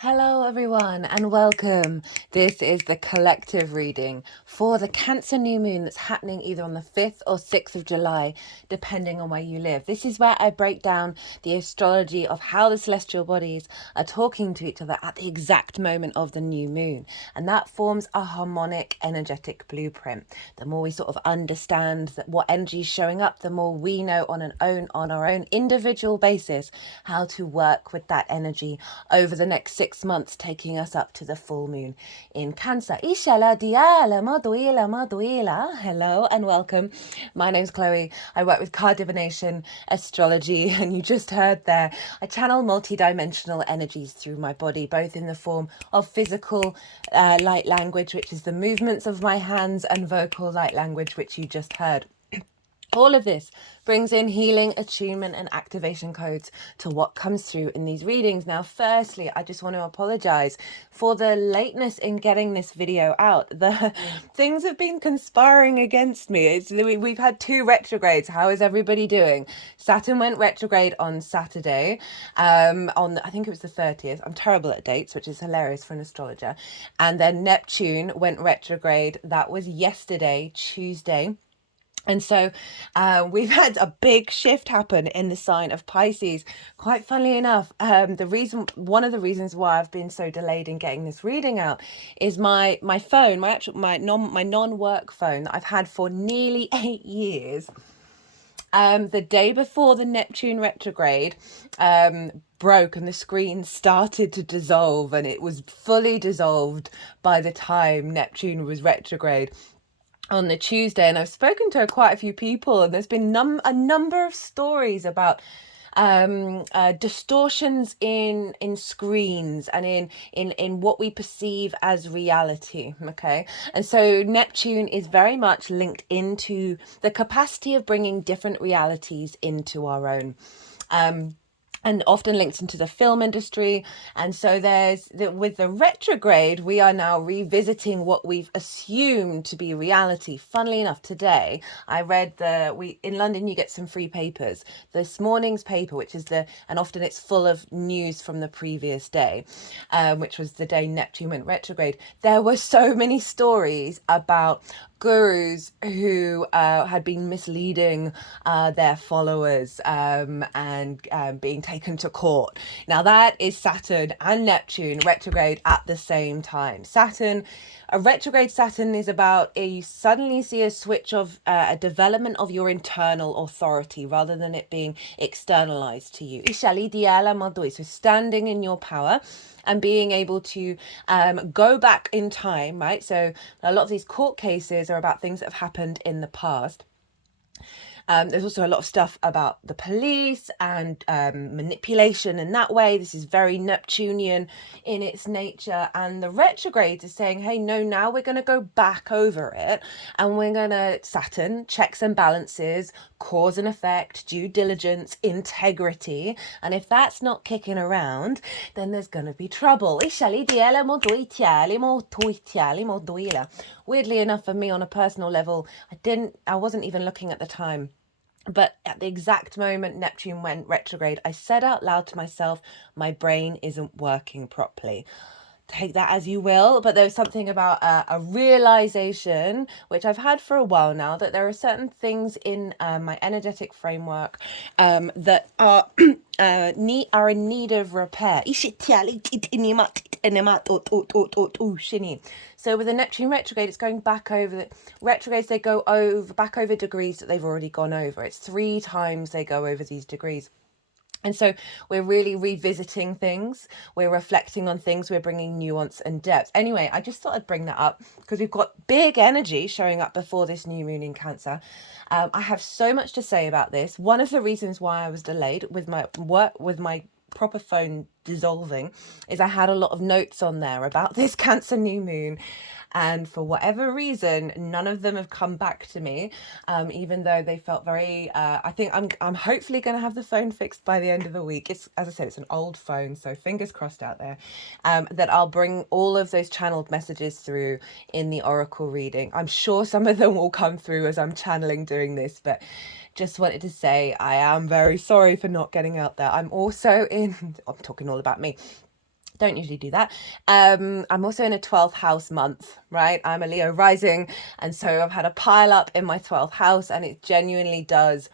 Hello, everyone, and welcome. This is the collective reading for the Cancer new moon that's happening either on the 5th or 6th of July, depending on where you live. This is where I break down the astrology of how the celestial bodies are talking to each other at the exact moment of the new moon. And that forms a harmonic, energetic blueprint. The more we sort of understand that what energy is showing up, the more we know on our own individual basis how to work with that energy over the next 6 months, taking us up to the full moon in Cancer. Hello and welcome. My name's Chloe. I work with card divination, astrology, and you just heard there, I channel multidimensional energies through my body, both in the form of physical light language, which is the movements of my hands, and vocal light language, which you just heard. All of this brings in healing, attunement, and activation codes to what comes through in these readings. Now, firstly, I just want to apologize for the lateness in getting this video out. The things have been conspiring against me. We've had 2 retrogrades. How is everybody doing? Saturn went retrograde on Saturday, I think it was the 30th. I'm terrible at dates, which is hilarious for an astrologer. And then Neptune went retrograde. That was yesterday, Tuesday. And so we've had a big shift happen in the sign of Pisces. Quite funnily enough, one of the reasons why I've been so delayed in getting this reading out is my phone, my non-work phone that I've had for nearly 8 years. The day before the Neptune retrograde broke and the screen started to dissolve, and it was fully dissolved by the time Neptune was retrograde on the Tuesday. And I've spoken to quite a few people, and there's been a number of stories about distortions in screens and in what we perceive as reality. Okay, and so Neptune is very much linked into the capacity of bringing different realities into our own. And often linked into the film industry. And so with the retrograde, we are now revisiting what we've assumed to be reality. Funnily enough, today I read in London you get some free papers. This morning's paper, which is and often it's full of news from the previous day, which was the day Neptune went retrograde. There were so many stories about gurus who had been misleading their followers and being taken to court. Now that is Saturn and Neptune retrograde at the same time. A retrograde Saturn is about you suddenly see a switch of a development of your internal authority rather than it being externalized to you. So standing in your power and being able to go back in time, right? So a lot of these court cases are about things that have happened in the past. There's also a lot of stuff about the police and manipulation in that way. This is very Neptunian in its nature. And the retrogrades are saying, hey, no, now we're going to go back over it. And we're going to, Saturn, checks and balances, cause and effect, due diligence, integrity. And if that's not kicking around, then there's going to be trouble. Weirdly enough, for me on a personal level, I wasn't even looking at the time. But at the exact moment Neptune went retrograde, I said out loud to myself, my brain isn't working properly. Take that as you will, but there's something about a realization, which I've had for a while now, that there are certain things in my energetic framework that are in need of repair. So with the Neptune retrograde, it's going back over retrogrades. They go back over degrees that they've already gone over. It's 3 times they go over these degrees. And so we're really revisiting things. We're reflecting on things. We're bringing nuance and depth. Anyway, I just thought I'd bring that up because we've got big energy showing up before this new moon in Cancer. I have so much to say about this. One of the reasons why I was delayed with my work, with my proper phone dissolving, is I had a lot of notes on there about this Cancer new moon. And for whatever reason, none of them have come back to me, even though they felt very, I think I'm hopefully going to have the phone fixed by the end of the week. It's, as I said, it's an old phone, so fingers crossed out there, that I'll bring all of those channeled messages through in the oracle reading. I'm sure some of them will come through as I'm channeling doing this, but just wanted to say I am very sorry for not getting out there. I'm talking all about me. Don't usually do that. I'm also in a 12th house month, right? I'm a Leo rising, and so I've had a pile up in my 12th house, and it genuinely does.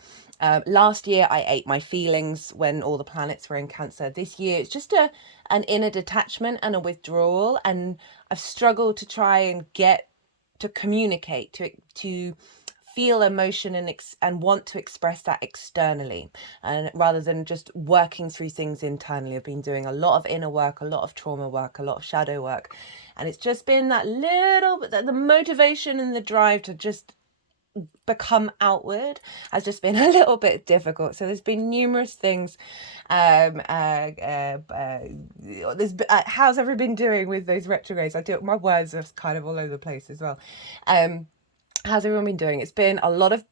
Last year I ate my feelings when all the planets were in Cancer. This year it's just an inner detachment and a withdrawal, and I've struggled to try and get to communicate, to feel emotion and want to express that externally, and rather than just working through things internally. I've been doing a lot of inner work, a lot of trauma work, a lot of shadow work, and it's just been that little bit, the motivation and the drive to just become outward has just been a little bit difficult. So there's been numerous things. How's everyone been doing with those retrogrades? My words are kind of all over the place as well. How's everyone been doing? It's been a lot of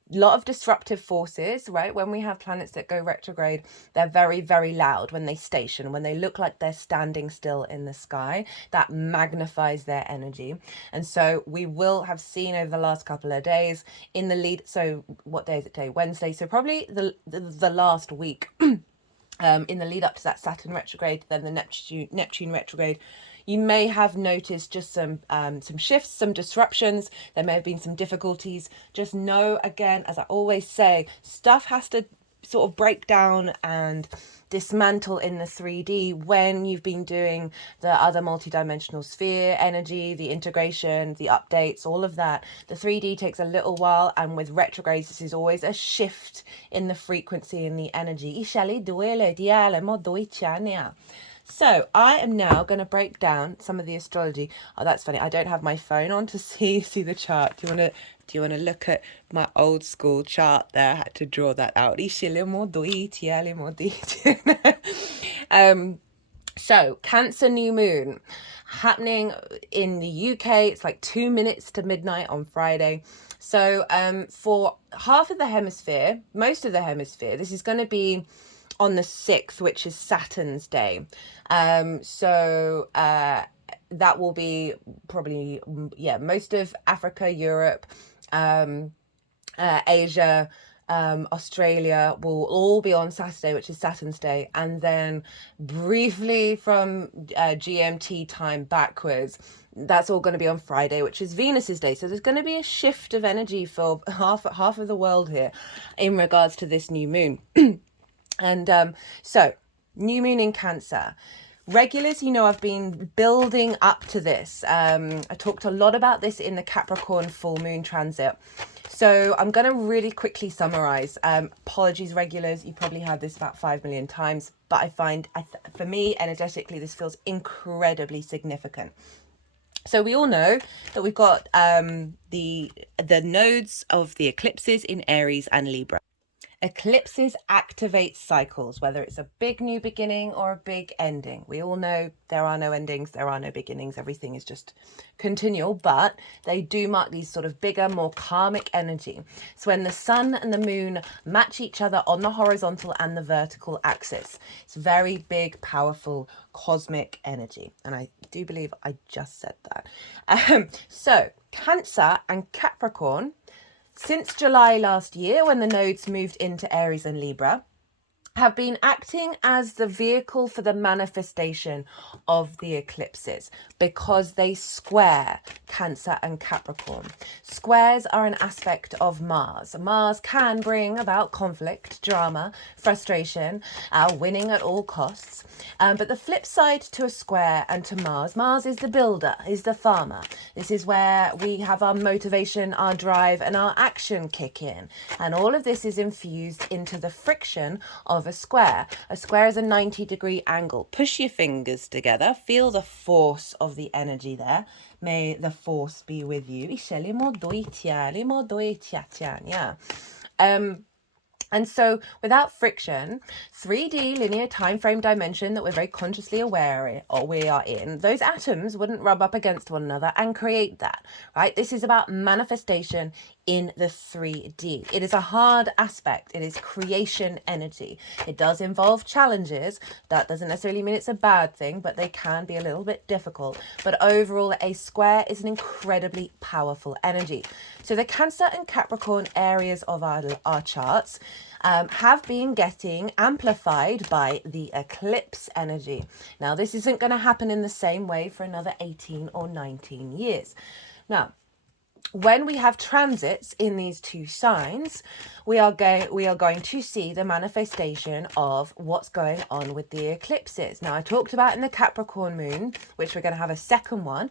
disruptive forces, right? When we have planets that go retrograde, they're very, very loud when they station, when they look like they're standing still in the sky. That magnifies their energy. And so we will have seen over the last couple of days in the lead. So what day is it today? Wednesday. So probably the last week in the lead up to that Saturn retrograde, then the Neptune retrograde. You may have noticed just some shifts, some disruptions. There may have been some difficulties. Just know, again, as I always say, stuff has to sort of break down and dismantle in the 3D when you've been doing the other multidimensional sphere energy, the integration, the updates, all of that. The 3D takes a little while, and with retrogrades, this is always a shift in the frequency and the energy. So I am now going to break down some of the astrology. Oh, that's funny. I don't have my phone on to see the chart. Do you want to look at my old school chart there? I had to draw that out. So Cancer new moon happening in the UK. It's like 2 minutes to midnight on Friday. So for half of the hemisphere, most of the hemisphere, this is going to be on the 6th, which is Saturn's day. That will be probably, most of Africa, Europe, Asia, Australia will all be on Saturday, which is Saturn's day. And then briefly from GMT time backwards, that's all going to be on Friday, which is Venus's day. So there's going to be a shift of energy for half of the world here in regards to this new moon. And so new moon in Cancer. Regulars, I've been building up to this. I talked a lot about this in the Capricorn full moon transit. So I'm going to really quickly summarize. Apologies, regulars. You probably heard this about 5 million times, but I find, for me, energetically, this feels incredibly significant. So we all know that we've got the nodes of the eclipses in Aries and Libra. Eclipses activate cycles, whether it's a big new beginning or a big ending. We all know there are no endings, there are no beginnings, everything is just continual, but they do mark these sort of bigger, more karmic energy. So when the sun and the moon match each other on the horizontal and the vertical axis, it's very big, powerful, cosmic energy. And I do believe I just said that. So Cancer and Capricorn, since July last year, when the nodes moved into Aries and Libra, have been acting as the vehicle for the manifestation of the eclipses because they square Cancer and Capricorn. Squares are an aspect of Mars. Mars can bring about conflict, drama, frustration, winning at all costs. But the flip side to a square and to Mars is the builder, is the farmer. This is where we have our motivation, our drive, and our action kick in. And all of this is infused into the friction of a square. A square is a 90-degree angle. Push your fingers together. Feel the force of the energy there. May the force be with you. And so without friction, 3D linear time frame dimension that we're very consciously aware or we are in, those atoms wouldn't rub up against one another and create that, right? This is about manifestation in the 3D. It is a hard aspect. It is creation energy. It does involve challenges. That doesn't necessarily mean it's a bad thing, but they can be a little bit difficult. But overall, a square is an incredibly powerful energy. So the Cancer and Capricorn areas of our charts, have been getting amplified by the eclipse energy. Now, this isn't going to happen in the same way for another 18 or 19 years. Now, when we have transits in these two signs, we are going to see the manifestation of what's going on with the eclipses. Now, I talked about in the Capricorn moon, which we're going to have a second one,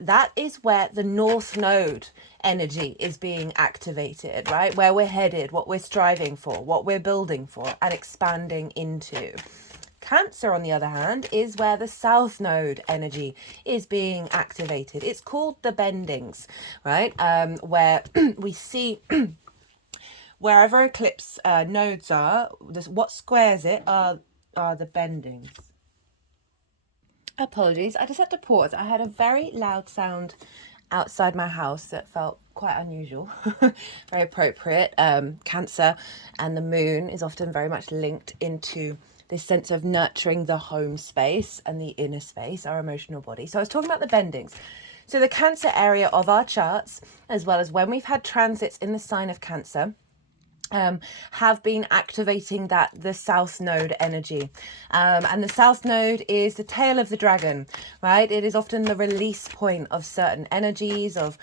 that is where the North Node energy is being activated, right? Where we're headed, what we're striving for, what we're building for and expanding into. Cancer, on the other hand, is where the South Node energy is being activated. It's called the bendings, right? Where we see wherever eclipse nodes are, what squares it are the bendings. Apologies, I just had to pause. I had a very loud sound outside my house that felt quite unusual. Very appropriate. Cancer and the moon is often very much linked into this sense of nurturing the home space and the inner space, our emotional body. So I was talking about the bendings. So the Cancer area of our charts, as well as when we've had transits in the sign of Cancer, have been activating the South Node energy. And the South Node is the tail of the dragon, right? It is often the release point of certain energies, of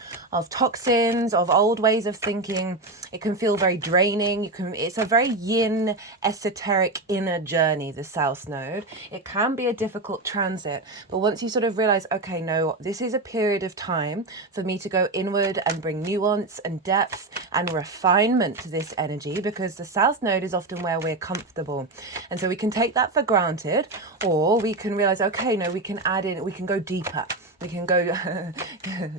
toxins, of old ways of thinking. It can feel very draining. It's a very yin, esoteric inner journey, the South Node. It can be a difficult transit, but once you sort of realize, okay, no, this is a period of time for me to go inward and bring nuance and depth and refinement to this energy, because the South Node is often where we're comfortable. And so we can take that for granted, or we can realize, okay, no, we can add in, we can go deeper. We can go,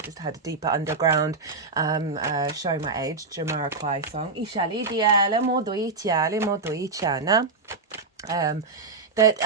just had a deeper underground, showing my age, Jamiroquai song. That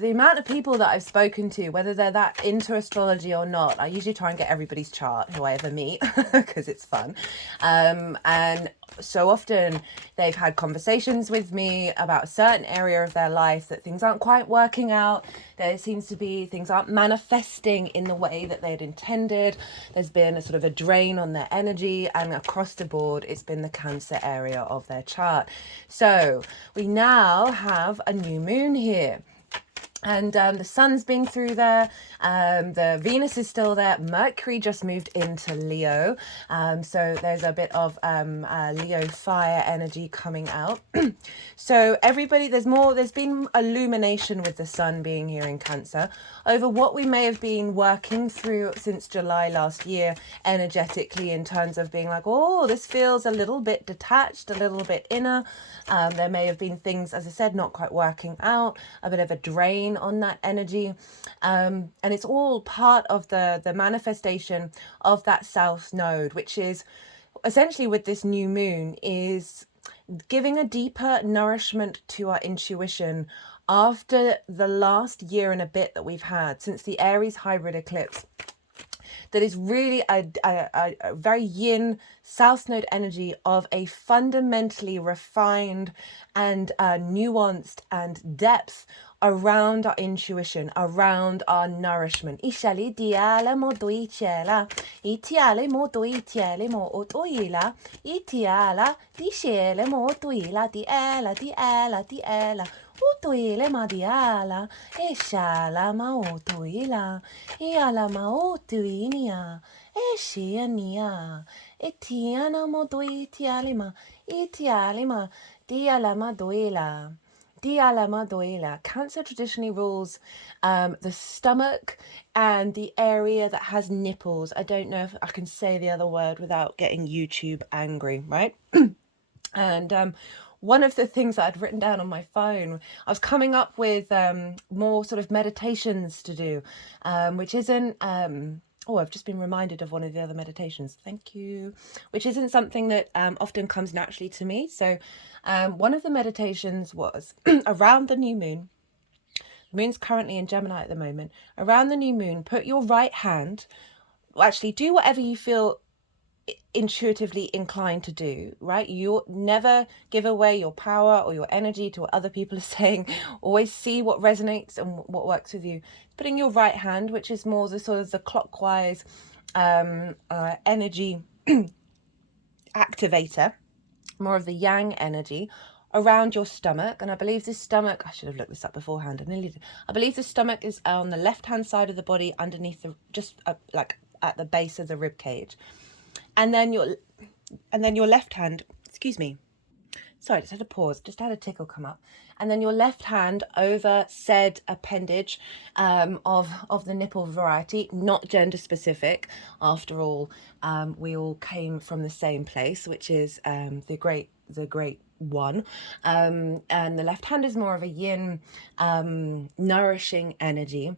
the amount of people that I've spoken to, whether they're that into astrology or not, I usually try and get everybody's chart who I ever meet because it's fun. And so often they've had conversations with me about a certain area of their life that things aren't quite working out. There seems to be things aren't manifesting in the way that they'd intended. There's been a sort of a drain on their energy, and across the board it's been the Cancer area of their chart. So we now have a new moon here. And the sun's been through there, the Venus is still there, Mercury just moved into Leo, so there's a bit of Leo fire energy coming out. So everybody, there's been illumination with the sun being here in Cancer over what we may have been working through since July last year energetically, in terms of being like, oh, this feels a little bit detached, a little bit inner. There may have been things, as I said, not quite working out, a bit of a drain on that energy, and it's all part of the manifestation of that South Node, which is essentially, with this new moon, is giving a deeper nourishment to our intuition after the last year and a bit that we've had since the Aries hybrid eclipse. That is really a very yin South Node energy of a fundamentally refined and nuanced and depth around our intuition, around our nourishment. Ishali diala mo doichela, itiale mo doitiele mo otoila, itiala dishele mo otoila, diela. Utoile ma diala, eshala ma otoila, iala ma otuinia, eshiania, etiana mo doitialima, itialima, diala ma doila. Dialamadoila. Cancer traditionally rules the stomach and the area that has nipples. I don't know if I can say the other word without getting YouTube angry, right? And one of the things that I'd written down on my phone, I was coming up with more sort of meditations to do, which isn't... Oh, I've just been reminded of one of the other meditations. Thank you. Which isn't something that often comes naturally to me. So one of the meditations was around the new moon. The moon's currently in Gemini at the moment. Around the new moon, put your right hand, actually do whatever you feel intuitively inclined to do, right? You never give away your power or your energy to what other people are saying. Always see what resonates and what works with you. Putting your right hand, which is more the sort of the clockwise energy activator, more of the yang energy around your stomach. And I believe this stomach, I should have looked this up beforehand, I believe the stomach is on the left hand side of the body, underneath the, just like at the base of the rib cage. And then your left hand, excuse me, sorry, just had to pause, just had a tickle come up. And then your left hand over said appendage of the nipple variety, not gender specific. After all, we all came from the same place, which is the great one. And the left hand is more of a yin, nourishing energy.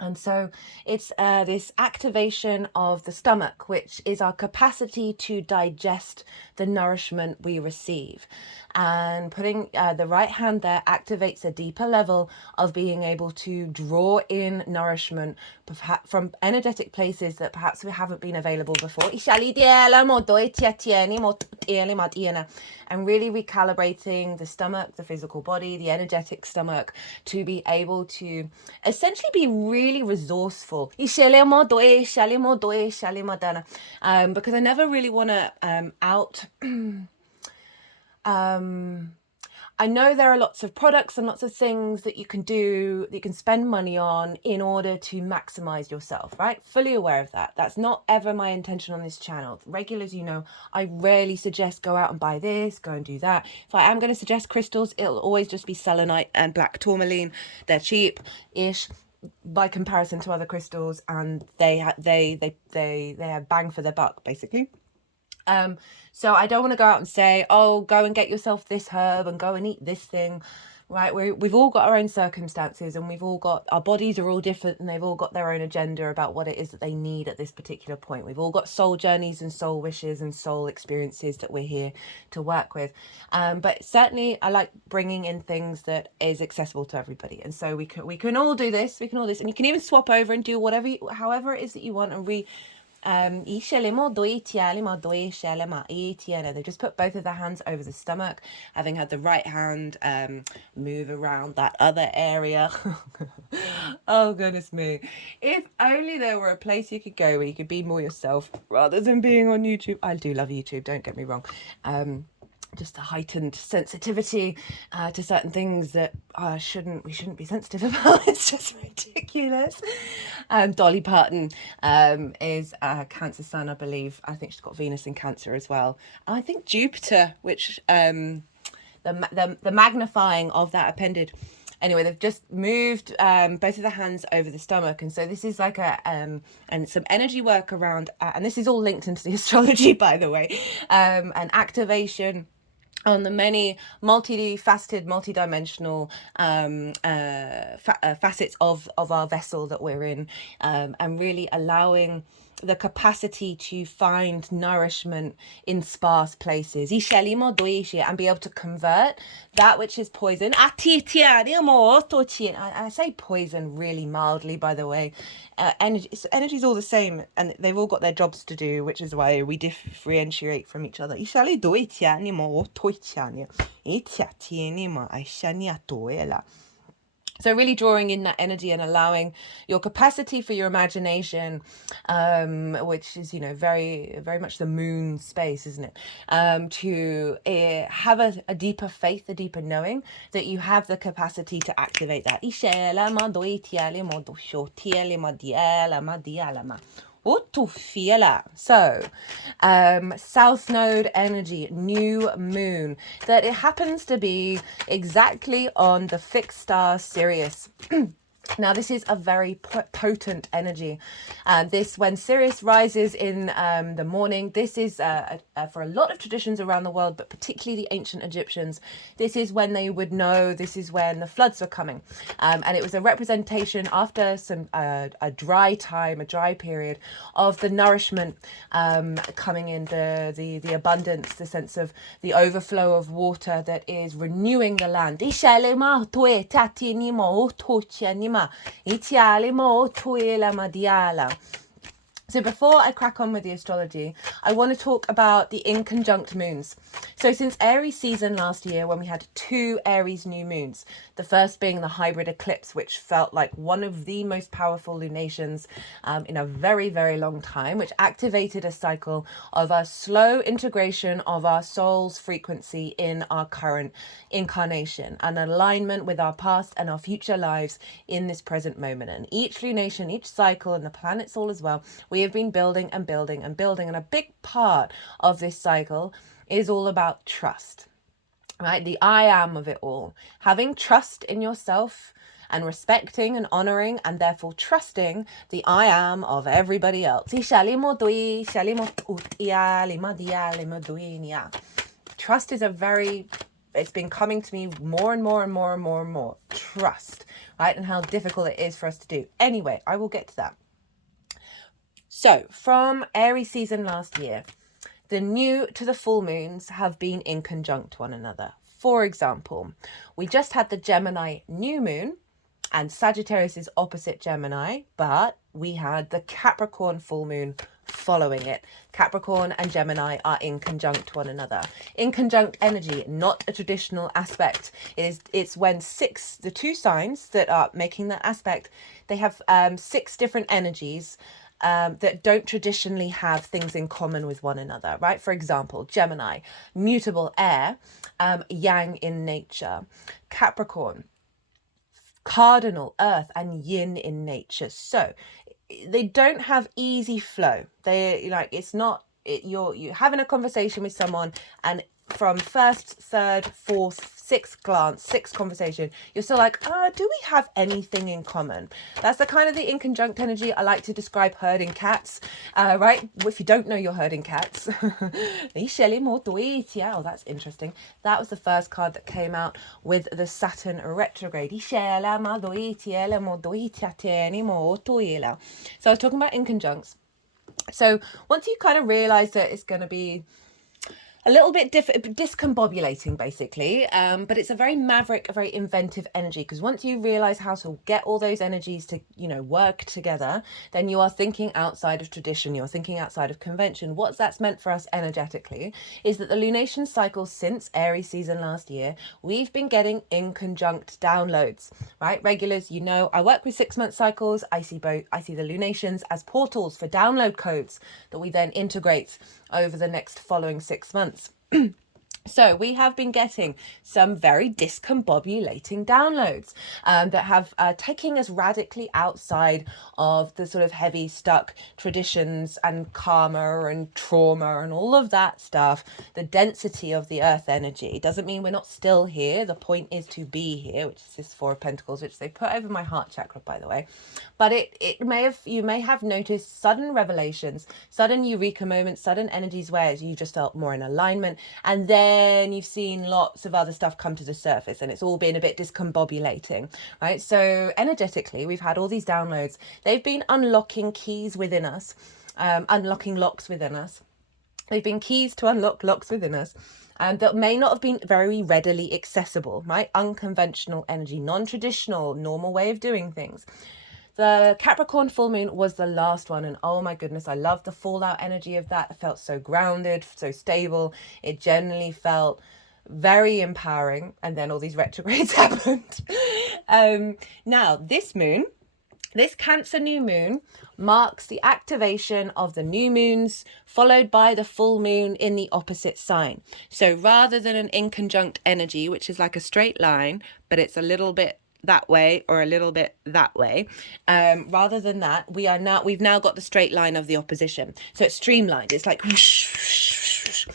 And so it's this activation of the stomach, which is our capacity to digest the nourishment we receive. And putting the right hand there activates a deeper level of being able to draw in nourishment from energetic places that perhaps we haven't been available before. And really recalibrating the stomach, the physical body, the energetic stomach, to be able to essentially be really resourceful. Because I never really want to out I know there are lots of products and lots of things that you can do, that you can spend money on in order to maximize yourself, right? Fully aware of that. That's not ever my intention on this channel. Regulars, you know, I rarely suggest go out and buy this, go and do that. If I am going to suggest crystals, it'll always just be selenite and black tourmaline. They're cheap-ish by comparison to other crystals, and they have bang for their buck, basically. So I don't want to go out and say, oh, go and get yourself this herb and go and eat this thing, right? We've all got our own circumstances, and we've all got, our bodies are all different, and they've all got their own agenda about what it is that they need at this particular point. We've all got soul journeys and soul wishes and soul experiences that we're here to work with. But certainly I like bringing in things that is accessible to everybody. And so we can all do this. We can all do this, and you can even swap over and do however it is that you want, and they just put both of their hands over the stomach, having had the right hand move around that other area. Oh goodness me, if only there were a place you could go where you could be more yourself rather than being on YouTube. I do love YouTube, don't get me wrong. Just a heightened sensitivity to certain things that we shouldn't be sensitive about. It's just ridiculous. Dolly Parton is a Cancer sun, I believe. I think she's got Venus in Cancer as well. And I think Jupiter, which the magnifying of that appendage. Anyway, they've just moved both of the hands over the stomach. And so this is like and some energy work around, and this is all linked into the astrology, by the way, an activation on the many multifaceted, multidimensional facets of our vessel that we're in, and really allowing the capacity to find nourishment in sparse places and be able to convert that which is poison. I say poison really mildly, by the way. Energy's all the same, and they've all got their jobs to do, which is why we differentiate from each other. So really drawing in that energy and allowing your capacity for your imagination, which is, you know, very, very much the moon space, isn't it? To have a deeper faith, a deeper knowing that you have the capacity to activate that. So, South Node energy, new moon, that it happens to be exactly on the fixed star Sirius. Now, this is a very potent energy. This, when Sirius rises in the morning, this is for a lot of traditions around the world, but particularly the ancient Egyptians, this is when they would know, this is when the floods were coming. And it was a representation after some a dry time, a dry period of the nourishment coming in, the abundance, the sense of the overflow of water that is renewing the land. So before I crack on with the astrology, I want to talk about the inconjunct moons. So since Aries season last year, when we had 2 Aries new moons, the first being the hybrid eclipse, which felt like one of the most powerful lunations in a very, very long time, which activated a cycle of a slow integration of our soul's frequency in our current incarnation, an alignment with our past and our future lives in this present moment. And each lunation, each cycle, and the planets all as well, we have been building and building and building. And a big part of this cycle is all about trust, right? The I am of it all. Having trust in yourself and respecting and honoring and therefore trusting the I am of everybody else. Trust is it's been coming to me more and more and more and more and more. Trust, right? And how difficult it is for us to do. Anyway, I will get to that. So from Aries season last year, the new to the full moons have been in conjunct one another. For example, we just had the Gemini new moon and Sagittarius is opposite Gemini, but we had the Capricorn full moon following it. Capricorn and Gemini are in conjunct one another. In conjunct energy, not a traditional aspect. It's when the 2 signs that are making that aspect, they have 6 different energies that don't traditionally have things in common with one another, right? For example, Gemini, mutable air, yang in nature. Capricorn, cardinal earth and yin in nature. So they don't have easy flow. You're having a conversation with someone, and from first, third, fourth, sixth glance, sixth conversation, you're still like, do we have anything in common? That's the kind of the inconjunct energy I like to describe herding cats, right? If you don't know you're herding cats. Oh, that's interesting. That was the first card that came out with the Saturn retrograde. So I was talking about inconjuncts. So once you kind of realize that it's going to be a little bit discombobulating, basically, but it's a very maverick, a very inventive energy, because once you realize how to get all those energies to, work together, then you are thinking outside of tradition, you're thinking outside of convention. What that's meant for us energetically is that the lunation cycle since Aries season last year, we've been getting in conjunct downloads, right? Regulars, I work with 6-month cycles. I see the lunations as portals for download codes that we then integrate over the next following 6 months. So we have been getting some very discombobulating downloads that have taken us radically outside of the sort of heavy stuck traditions and karma and trauma and all of that stuff. The density of the earth energy doesn't mean we're not still here. The point is to be here, which is this 4 of Pentacles, which they put over my heart chakra, by the way. But you may have noticed sudden revelations, sudden eureka moments, sudden energies where you just felt more in alignment, and then you've seen lots of other stuff come to the surface, and it's all been a bit discombobulating, right? So energetically, we've had all these downloads. They've been unlocking keys within us, unlocking locks within us. They've been keys to unlock locks within us that may not have been very readily accessible, right? Unconventional energy, non-traditional, normal way of doing things. The Capricorn full moon was the last one, and oh my goodness, I love the fallout energy of that. It felt so grounded, so stable. It generally felt very empowering, and then all these retrogrades happened. Now, this Cancer new moon marks the activation of the new moons, followed by the full moon in the opposite sign. So rather than an inconjunct energy, which is like a straight line, but it's a little bit that way or a little bit that way, rather than that, we've now got the straight line of the opposition. So it's streamlined. It's like whoosh, whoosh, whoosh.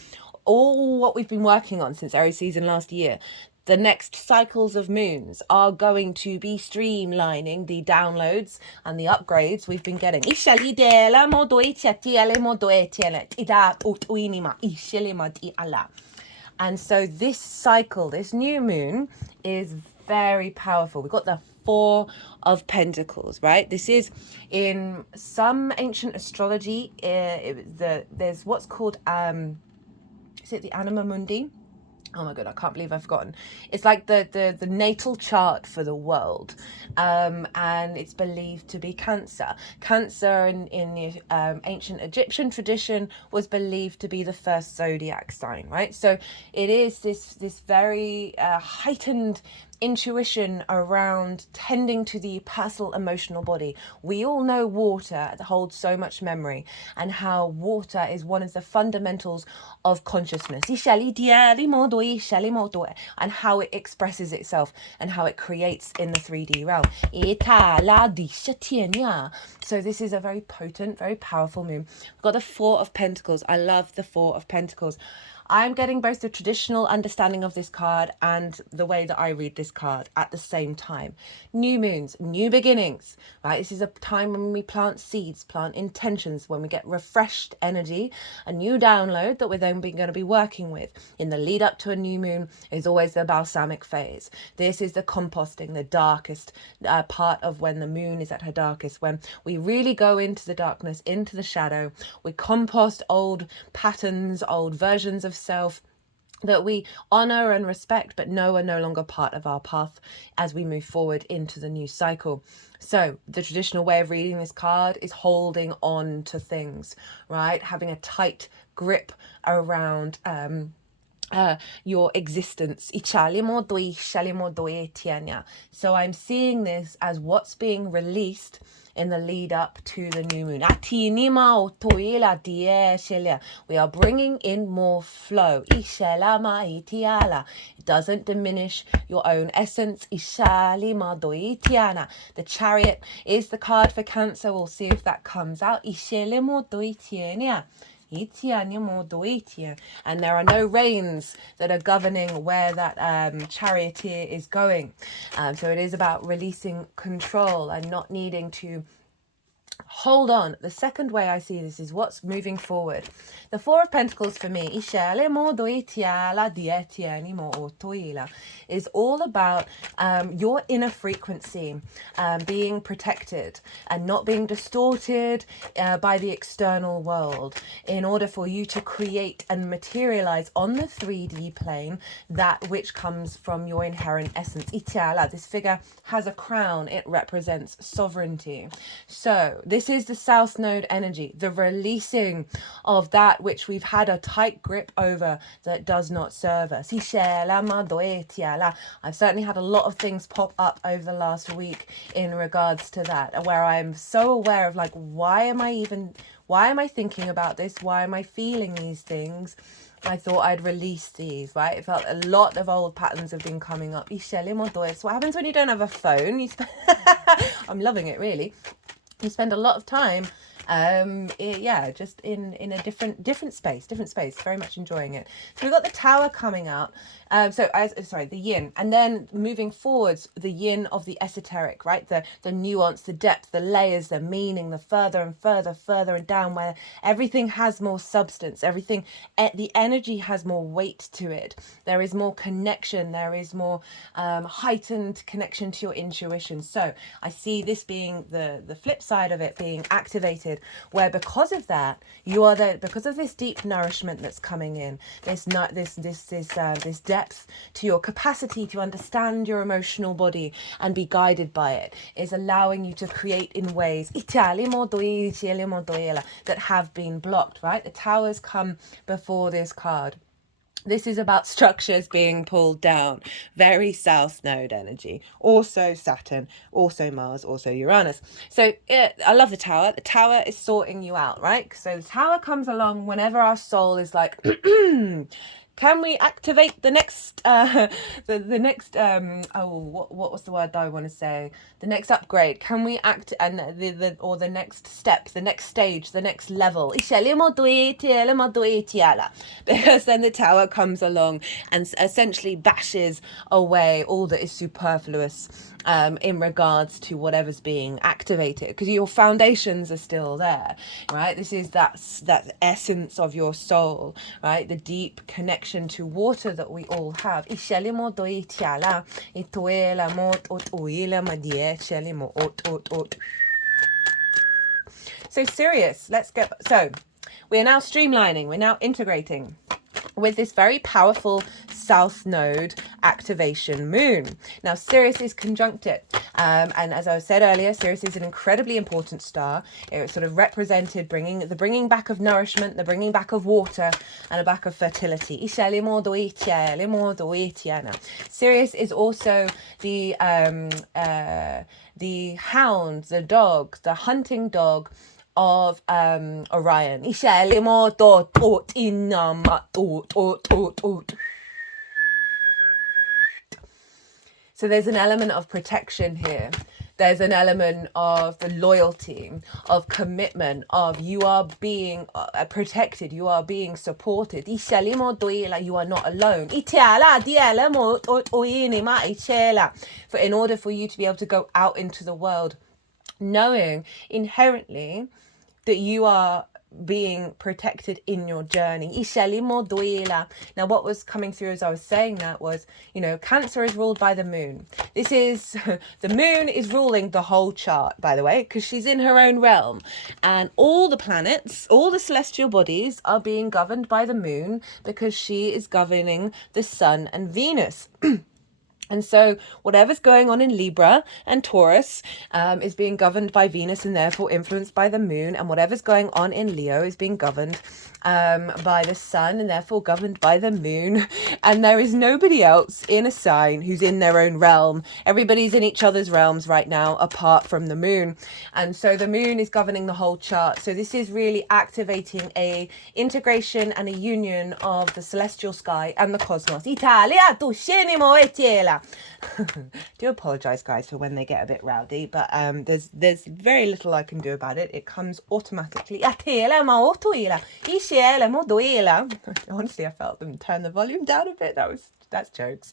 All what we've been working on since Aries season last year. The next cycles of moons are going to be streamlining the downloads and the upgrades we've been getting. And so this cycle, this new moon, is very powerful. We've got the 4 of Pentacles, right? This is, in some ancient astrology, there's what's called, is it the Anima Mundi? oh my god, I can't believe I've forgotten. It's like the natal chart for the world, and it's believed to be Cancer. Cancer in the ancient Egyptian tradition was believed to be the first zodiac sign, right? So it is this very heightened intuition around tending to the personal emotional body. We all know water holds so much memory, and how water is one of the fundamentals of consciousness, and how it expresses itself and how it creates in the 3D realm. So this is a very potent, very powerful moon. We've got the Four of Pentacles. I love the Four of Pentacles. I'm getting both the traditional understanding of this card and the way that I read this card at the same time. New moons, new beginnings, right? This is a time when we plant seeds, plant intentions, when we get refreshed energy, a new download that we're then going to be working with. In the lead up to a new moon is always the balsamic phase. This is the composting, the darkest part of when the moon is at her darkest, when we really go into the darkness, into the shadow. We compost old patterns, old versions of self that we honor and respect but know are no longer part of our path as we move forward into the new cycle. So the traditional way of reading this card is holding on to things, right? Having a tight grip around your existence. So I'm seeing this as what's being released in the lead up to the new moon. We are bringing in more flow. It doesn't diminish your own essence. The Chariot is the card for Cancer. We'll see if that comes out. And there are no reins that are governing where that charioteer is going. So it is about releasing control and not needing to hold on. The second way I see this is what's moving forward. The Four of Pentacles for me is all about your inner frequency being protected and not being distorted by the external world, in order for you to create and materialize on the 3D plane that which comes from your inherent essence. This figure has a crown. It represents sovereignty. So this is the South Node energy, the releasing of that which we've had a tight grip over that does not serve us. I've certainly had a lot of things pop up over the last week in regards to that, where I'm so aware of like, why am I thinking about this? Why am I feeling these things? I thought I'd release these, right? It felt a lot of old patterns have been coming up. So what happens when you don't have a phone? I'm loving it, really. You spend a lot of time just in a different space, very much enjoying it. So we've got the Tower coming up, the yin, and then moving forwards, the yin of the esoteric, right? The nuance, the depth, the layers, the meaning, the further and further and down, where everything has more substance, everything, the energy has more weight to it. There is more connection, there is more heightened connection to your intuition. So I see this being the flip side of it, being activated, where because of that, because of this deep nourishment that's coming in, this depth to your capacity to understand your emotional body and be guided by it, is allowing you to create in ways that have been blocked, right? The Towers come before this card. This is about structures being pulled down. Very South Node energy. Also Saturn, also Mars, also Uranus. So I love the Tower. The Tower is sorting you out, right? So the Tower comes along whenever our soul is like, can we activate the next, what was the word that I want to say? The next upgrade. Can we the next step, the next stage, the next level? Because then the Tower comes along and essentially bashes away all that is superfluous in regards to whatever's being activated, because your foundations are still there, right? This is that essence of your soul, right? The deep connection to water that we all have. So serious, so we are now streamlining, we're now integrating with this very powerful south node activation moon. Now Sirius is conjunct it, and as I said earlier, Sirius is an incredibly important star. It sort of represented the bringing back of nourishment, the bringing back of water, and a back of fertility. Sirius is also the hound, the dog, the hunting dog of Orion. So there's an element of protection here. There's an element of the loyalty, of commitment, of you are being protected, you are being supported. You are not alone. For in order for you to be able to go out into the world, knowing inherently that you are being protected in your journey. Now what was coming through as I was saying that was, Cancer is ruled by the moon. This is the moon is ruling the whole chart, by the way, because she's in her own realm, and all the planets, all the celestial bodies are being governed by the moon because she is governing the sun and Venus. And so whatever's going on in Libra and Taurus is being governed by Venus and therefore influenced by the moon. And whatever's going on in Leo is being governed by the sun and therefore governed by the moon. And there is nobody else in a sign who's in their own realm. Everybody's in each other's realms right now apart from the moon. And so the moon is governing the whole chart. So this is really activating a integration and a union of the celestial sky and the cosmos. Italia, tu scenimo e tiela. Do apologize, guys, for when they get a bit rowdy, but there's very little I can do about it. It comes automatically. Honestly, I felt them turn the volume down a bit. That's jokes.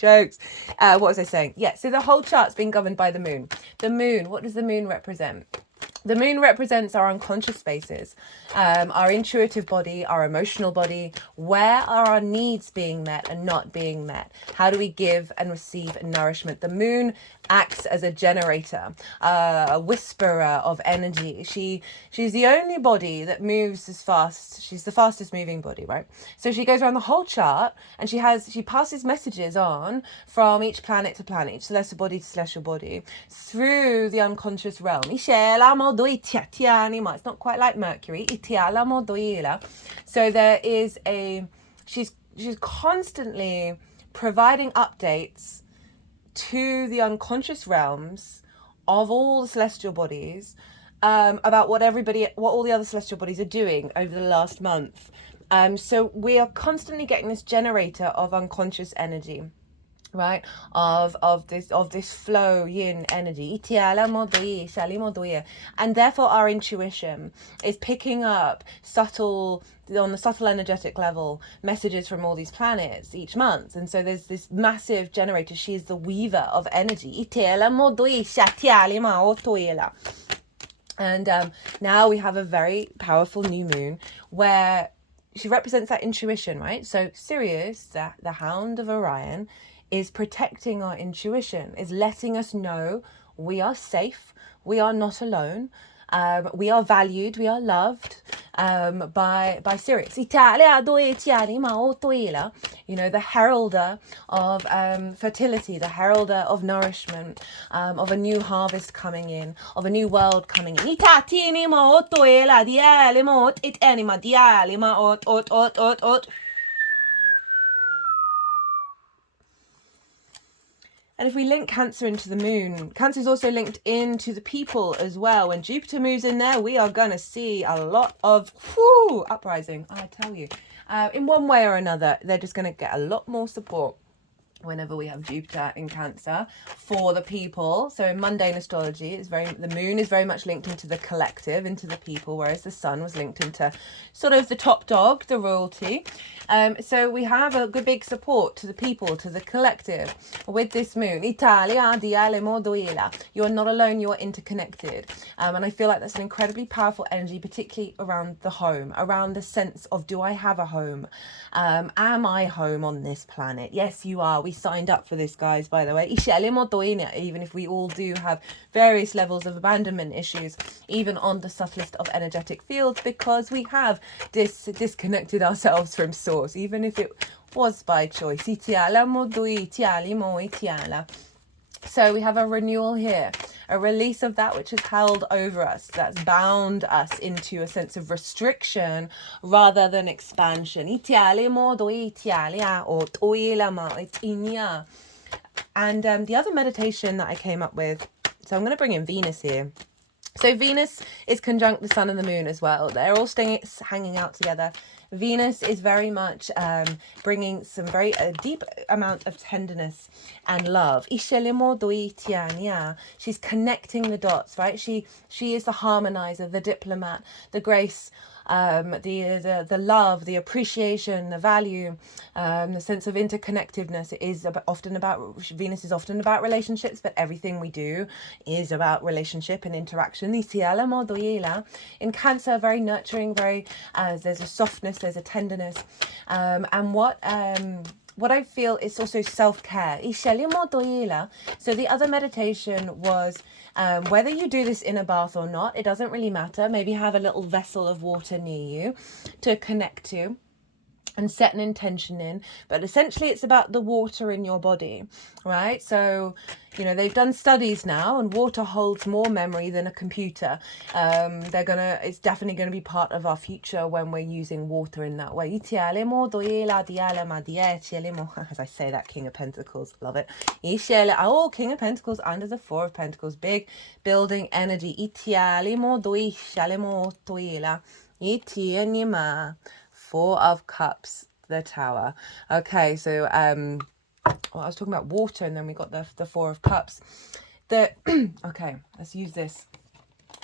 What was I saying? Yeah, so the whole chart's being governed by the moon. The moon, what does the moon represent? The moon represents our unconscious spaces, our intuitive body, our emotional body. Where are our needs being met and not being met? How do we give and receive nourishment? The moon acts as a generator, a whisperer of energy. She's the only body that moves as fast. She's the fastest moving body, right? So she goes around the whole chart and she passes messages on from each planet to planet, each celestial body to celestial body, through the unconscious realm. It's not quite like Mercury. So there is she's constantly providing updates to the unconscious realms of all the celestial bodies about what all the other celestial bodies are doing over the last month. So we are constantly getting this generator of unconscious energy, right, of this flow yin energy, and therefore our intuition is picking up on the subtle energetic level messages from all these planets each month. And so there's this massive generator. She is the weaver of energy. And now we have a very powerful new moon where she represents that intuition, right? So Sirius, the hound of Orion, is protecting our intuition, is letting us know we are safe, we are not alone, we are valued, we are loved by Sirius. The heralder of fertility, the heralder of nourishment, of a new harvest coming in, of a new world coming in. And if we link Cancer into the moon, Cancer is also linked into the people as well. When Jupiter moves in there, we are going to see a lot of uprising, I tell you. In one way or another, they're just going to get a lot more support whenever we have Jupiter in Cancer for the people. So in mundane astrology, the moon is very much linked into the collective, into the people, whereas the sun was linked into sort of the top dog, the royalty. So we have a good big support to the people, to the collective with this moon. You're not alone, you're interconnected. And I feel like that's an incredibly powerful energy, particularly around the home, around the sense of, do I have a home? Am I home on this planet? Yes, you are. We signed up for this, guys, by the way. Even if we all do have various levels of abandonment issues, even on the subtlest of energetic fields, because we have disconnected ourselves from source, even if it was by choice. So we have a renewal here, a release of that which is held over us, that's bound us into a sense of restriction rather than expansion. And the other meditation that I came up with, so I'm going to bring in Venus here. So Venus is conjunct the sun and the moon as well. They're all hanging out together. Venus is very much bringing some very deep amount of tenderness and love. She's connecting the dots, right? She is the harmonizer, the diplomat, the grace, the love, the appreciation, the value, the sense of interconnectedness. It is Venus is often about relationships, but everything we do is about relationship and interaction. In Cancer, very nurturing, very there's a softness, there's a tenderness, and what I feel is also self-care. So the other meditation was whether you do this in a bath or not, it doesn't really matter. Maybe have a little vessel of water near you to connect to and set an intention in, but essentially it's about the water in your body, right? So, you know, they've done studies now, and water holds more memory than a computer. It's definitely going to be part of our future when we're using water in that way. As I say that, King of Pentacles, love it. Oh, King of Pentacles under the Four of Pentacles, big building energy. Four of Cups, the Tower. Okay, so I was talking about water, and then we got the Four of Cups. Okay, let's use this.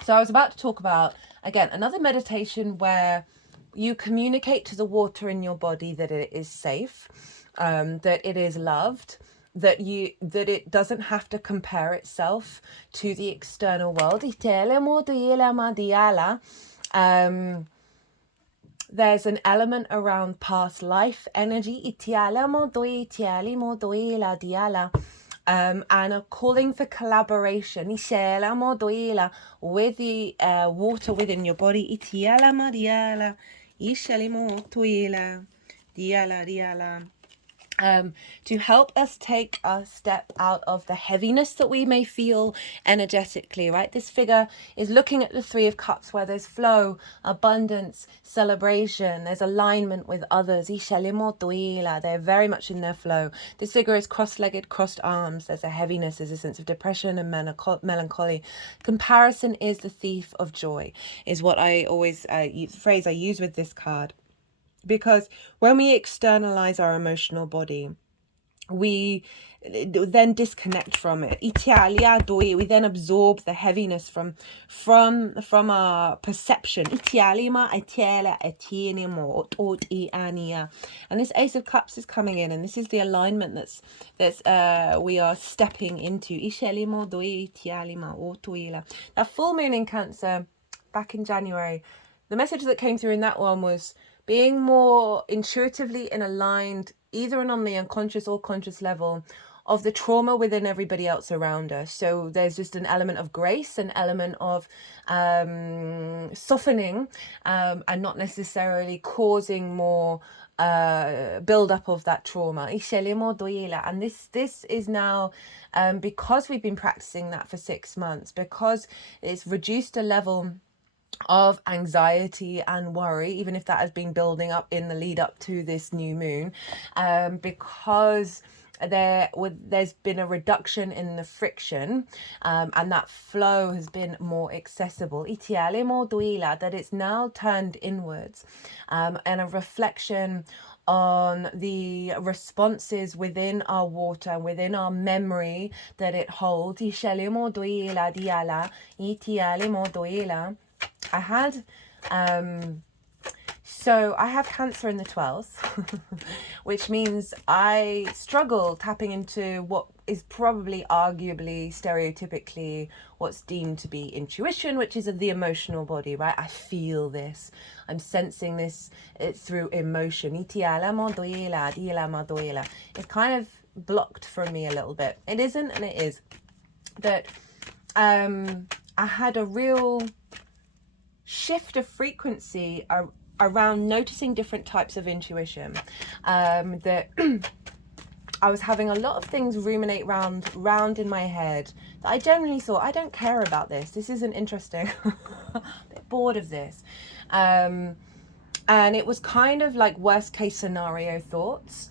So I was about to talk about, again, another meditation where you communicate to the water in your body that it is safe, that it is loved, that it doesn't have to compare itself to the external world. There's an element around past life energy, and a calling for collaboration with the water within your body. To help us take a step out of the heaviness that we may feel energetically, right? This figure is looking at the Three of Cups, where there's flow, abundance, celebration, there's alignment with others. They're very much in their flow. This figure is cross-legged, crossed arms. There's a heaviness, there's a sense of depression and melancholy. Comparison is the thief of joy, is what I always phrase I use with this card. Because when we externalize our emotional body, we then disconnect from it. We then absorb the heaviness from our perception. And this Ace of Cups is coming in, and this is the alignment that's we are stepping into. That full moon in Cancer back in January, the message that came through in that one was being more intuitively in aligned, either on the unconscious or conscious level, of the trauma within everybody else around us. So there's just an element of grace, an element of softening, and not necessarily causing more build up of that trauma. And this is now, because we've been practicing that for 6 months, because it's reduced a level of anxiety and worry, even if that has been building up in the lead up to this new moon, because there's been a reduction in the friction, and that flow has been more accessible. That it's now turned inwards, and a reflection on the responses within our water, within our memory that it holds. I have Cancer in the 12th, which means I struggle tapping into what is probably arguably stereotypically what's deemed to be intuition, which is of the emotional body, right? I feel this, I'm sensing this through emotion. It's kind of blocked from me a little bit. It isn't, and it is. That I had a real shift of frequency around noticing different types of intuition. That I was having a lot of things ruminate round in my head that I generally thought, I don't care about this. This isn't interesting. I'm a bit bored of this. And it was kind of like worst case scenario thoughts,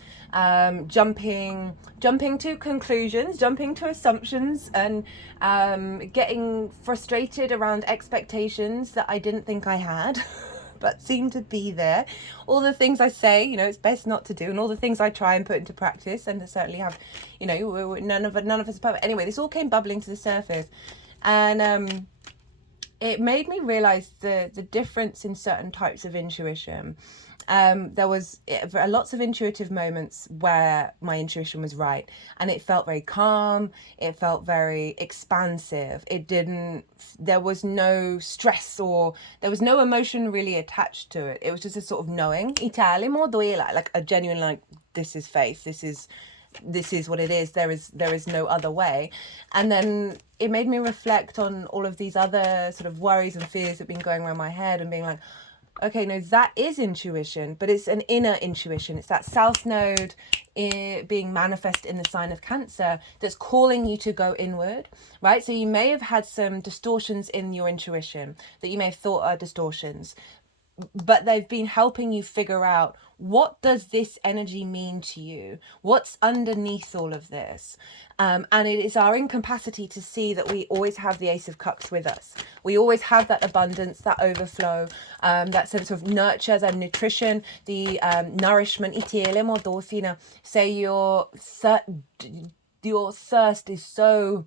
jumping to conclusions, jumping to assumptions, and getting frustrated around expectations that I didn't think I had. But seem to be there. All the things I say, you know, it's best not to do, and all the things I try and put into practice, and certainly have, you know, none of us are perfect. Anyway, this all came bubbling to the surface, and it made me realize the difference in certain types of intuition. There was lots of intuitive moments where my intuition was right, and it felt very calm. It felt very expansive. There was no stress, or there was no emotion really attached to it. It was just a sort of knowing, like a genuine, like, this is faith. This is what it is. There is no other way. And then it made me reflect on all of these other sort of worries and fears that have been going around my head, and being like, okay, no, that is intuition, but it's an inner intuition. It's that south node being manifest in the sign of Cancer that's calling you to go inward, right? So you may have had some distortions in your intuition that you may have thought are distortions, but they've been helping you figure out, what does this energy mean to you? What's underneath all of this? And it is our incapacity to see that we always have the Ace of Cups with us. We always have that abundance, that overflow, that sense of nurture, that nutrition, the nourishment. Say your thirst is so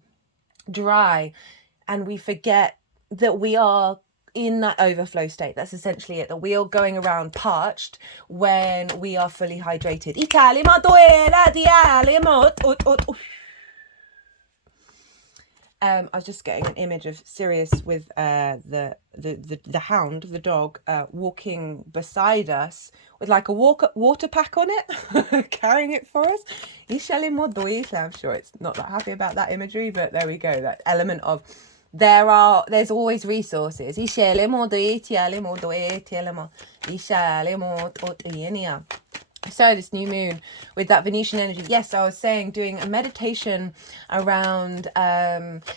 dry, and we forget that we are in that overflow state. That's essentially it, that we are going around parched when we are fully hydrated. I was just getting an image of Sirius with the hound, the dog, walking beside us with like a water pack on it, carrying it for us. I'm sure it's not that happy about that imagery, but there we go. That element of there's always resources. So this new moon with that Venusian energy, yes, I was saying, doing a meditation around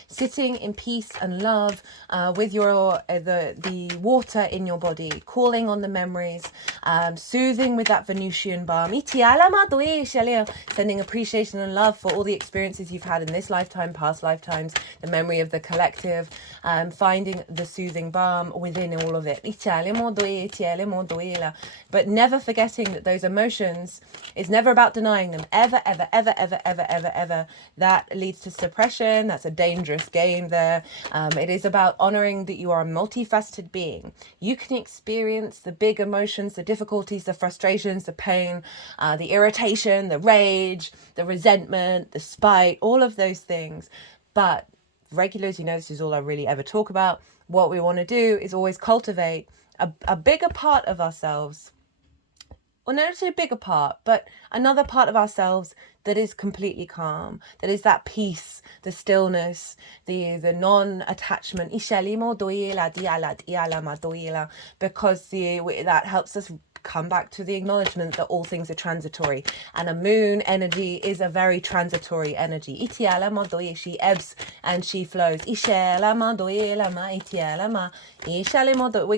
sitting in peace and love with your the water in your body, calling on the memories, soothing with that Venusian balm, sending appreciation and love for all the experiences you've had in this lifetime, past lifetimes, the memory of the collective, finding the soothing balm within all of it, but never forgetting that those emotions, it's never about denying them, ever. That leads to suppression. That's a dangerous game there. It is about honoring that you are a multifaceted being. You can experience the big emotions, the difficulties, the frustrations, the pain, the irritation, the rage, the resentment, the spite, all of those things. But regulars, you know, this is all I really ever talk about. What we want to do is always cultivate a bigger part of ourselves. Or not necessarily a bigger part, but another part of ourselves that is completely calm, that is that peace, the stillness, the non-attachment, because that helps us come back to the acknowledgement that all things are transitory, and a moon energy is a very transitory energy. She ebbs and she flows. We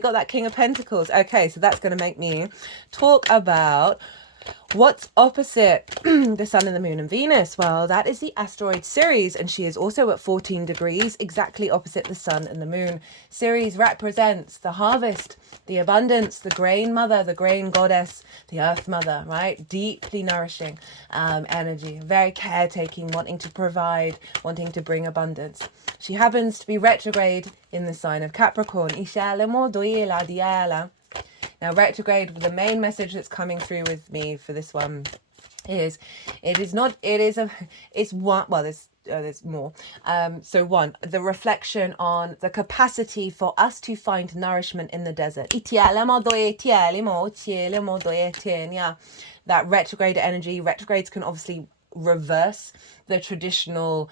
got that King of Pentacles. Okay, so that's going to make me talk about what's opposite the Sun and the Moon and Venus. Well, that is the asteroid Ceres, and she is also at 14 degrees, exactly opposite the Sun and the Moon. Ceres represents the harvest, the abundance, the grain mother, the grain goddess, the earth mother, right? Deeply nourishing energy, very caretaking, wanting to provide, wanting to bring abundance. She happens to be retrograde in the sign of Capricorn. Now, retrograde, the main message that's coming through with me for this one is, there's more. So one, the reflection on the capacity for us to find nourishment in the desert. That retrograde energy, retrogrades can obviously reverse the traditional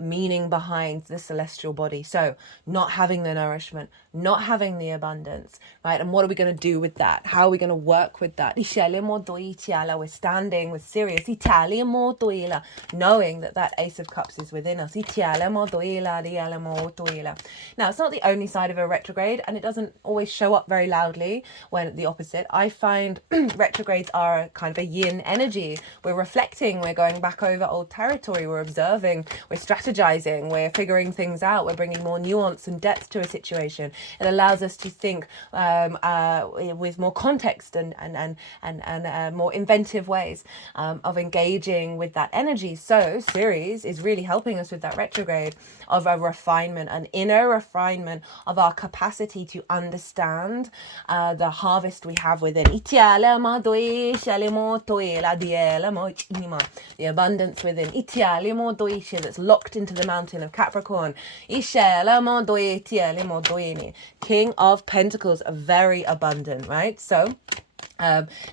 meaning behind the celestial body. So not having the nourishment, not having the abundance, right? And what are we going to do with that? How are we going to work with that? We're standing with Sirius, knowing that that Ace of Cups is within us. Now, it's not the only side of a retrograde, and it doesn't always show up very loudly when the opposite. I find retrogrades are kind of a yin energy. We're reflecting, we're going back over old territory, we're observing, we're strategizing, we're figuring things out, we're bringing more nuance and depth to a situation. It allows us to think with more context and more inventive ways of engaging with that energy. So Ceres is really helping us with that retrograde of a refinement, an inner refinement of our capacity to understand the harvest we have within. The abundance within. That's locked into the mountain of Capricorn. King of Pentacles are very abundant, right? So